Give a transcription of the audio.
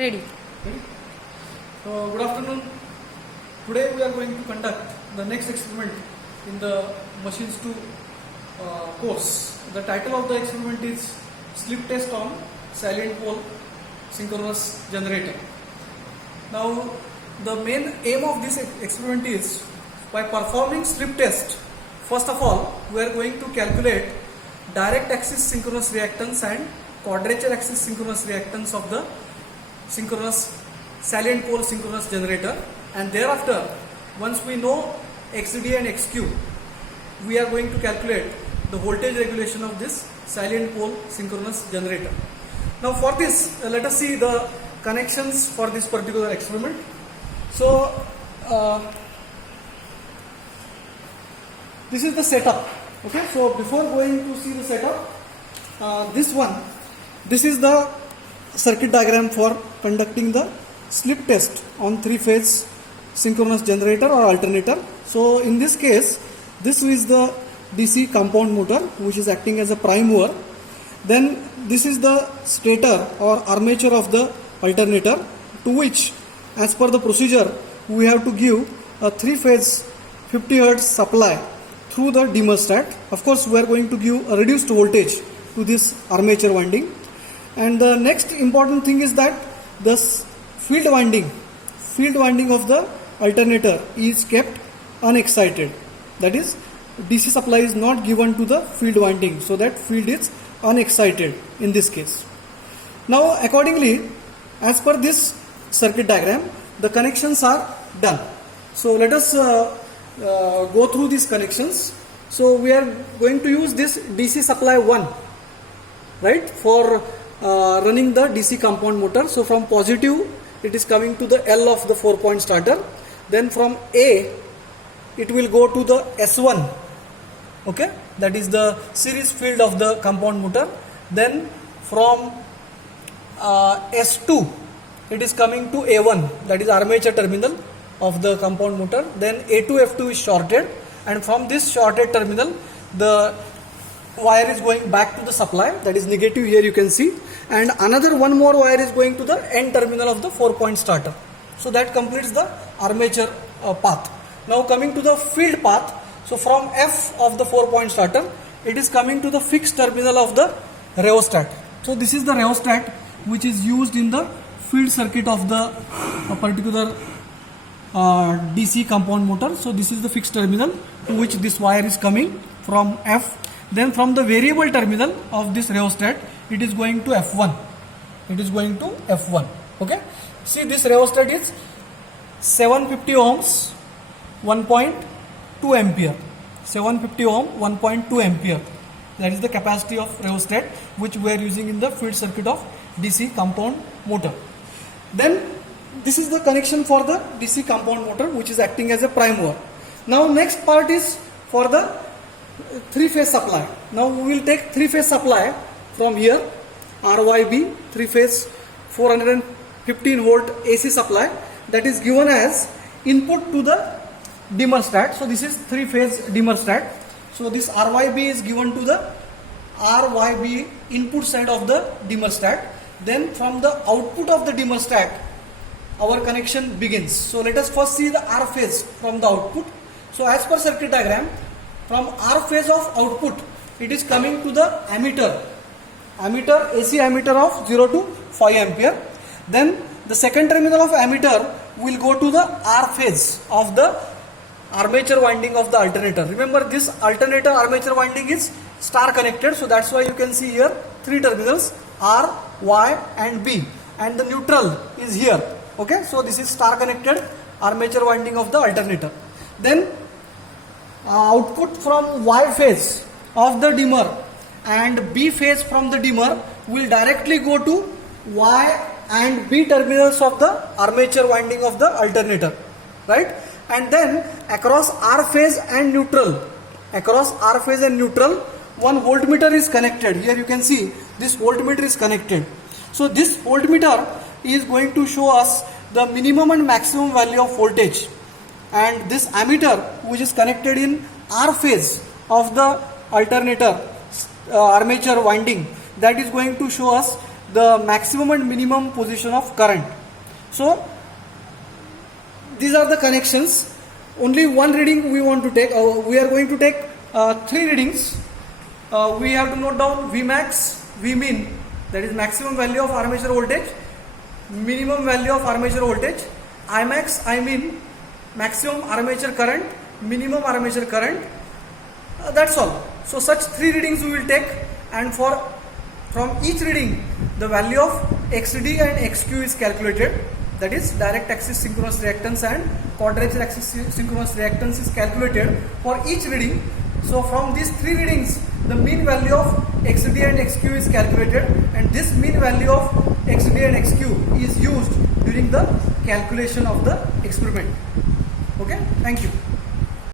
Ready. Ready? Good afternoon. Today we are going to conduct the next experiment in the Machines 2 course. The title of the experiment is Slip Test on Salient Pole Synchronous Generator. Now, the main aim of this experiment is, by performing slip test, first of all, we are going to calculate direct axis synchronous reactance and quadrature axis synchronous reactance of the synchronous salient pole synchronous generator, and thereafter, once we know XD and XQ, we are going to calculate the voltage regulation of this salient pole synchronous generator. Now for this, let us see the connections for this particular experiment. So this is the setup. Okay, so before going to see the setup, this is the circuit diagram for conducting the slip test on three-phase synchronous generator or alternator. So in this case, this is the DC compound motor which is acting as a prime mover. Then this is the stator or armature of the alternator, to which, as per the procedure, we have to give a three-phase 50 Hz supply through the thermostat. Of course, we are going to give a reduced voltage to this armature winding. And the next important thing is that the field winding of the alternator is kept unexcited. That is, DC supply is not given to the field winding, so that field is unexcited in this case. Now accordingly, as per this circuit diagram, the connections are done. So let us go through these connections. So we are going to use this DC supply 1, right, for running the DC compound motor. So from positive, it is coming to the L of the 4-point starter. Then from A, it will go to the S1. Okay, that is the series field of the compound motor. Then from S2, it is coming to A1, that is armature terminal of the compound motor. Then A2, F2 is shorted, and from this shorted terminal, the wire is going back to the supply, that is negative here you can see, and another one more wire is going to the end terminal of the 4-point starter. So that completes the armature path. Now coming to the field path, so from F of the 4-point starter, it is coming to the fixed terminal of the rheostat. So this is the rheostat which is used in the field circuit of the particular DC compound motor. So this is the fixed terminal to which this wire is coming from F. Then from the variable terminal of this rheostat, it is going to F1. It is going to F1. Okay. See, this rheostat is 750 ohms, 1.2 ampere. 750 ohm, 1.2 ampere. That is the capacity of rheostat which we are using in the field circuit of DC compound motor. Then this is the connection for the DC compound motor which is acting as a prime mover. Now next part is for the three-phase supply. Now we will take three-phase supply from here, RYB, three-phase 415 volt AC supply, that is given as input to the thermostat. So this is three-phase thermostat. So this RYB is given to the RYB input side of the thermostat. Then from the output of the thermostat, our connection begins. So let us first see the R phase from the output. So as per circuit diagram, from R phase of output, it is coming to the ammeter, AC ammeter of 0 to 5 ampere. Then the second terminal of ammeter will go to the R phase of the armature winding of the alternator. Remember, this alternator armature winding is star connected, so that's why you can see here three terminals, R, Y and B, and the neutral is here. Okay, so this is star connected armature winding of the alternator. Then output from Y phase of the dimmer and B phase from the dimmer will directly go to Y and B terminals of the armature winding of the alternator, right? And then across R phase and neutral, one voltmeter is connected. Here you can see this voltmeter is connected. So this voltmeter is going to show us the minimum and maximum value of voltage, and this ammeter which is connected in R phase of the alternator armature winding, that is going to show us the maximum and minimum position of current. So these are the connections. Only one reading we want to take. We are going to take 3 readings. We have to note down Vmax, Vmin, that is maximum value of armature voltage, minimum value of armature voltage, Imax, Imin, maximum armature current, minimum armature current. That's all. So such 3 readings we will take, and from each reading the value of XD and XQ is calculated. That is direct axis synchronous reactance and quadrature axis synchronous reactance is calculated for each reading. So from these 3 readings the mean value of XD and XQ is calculated, and this mean value of XD and XQ is used during the calculation of the experiment. Okay, thank you.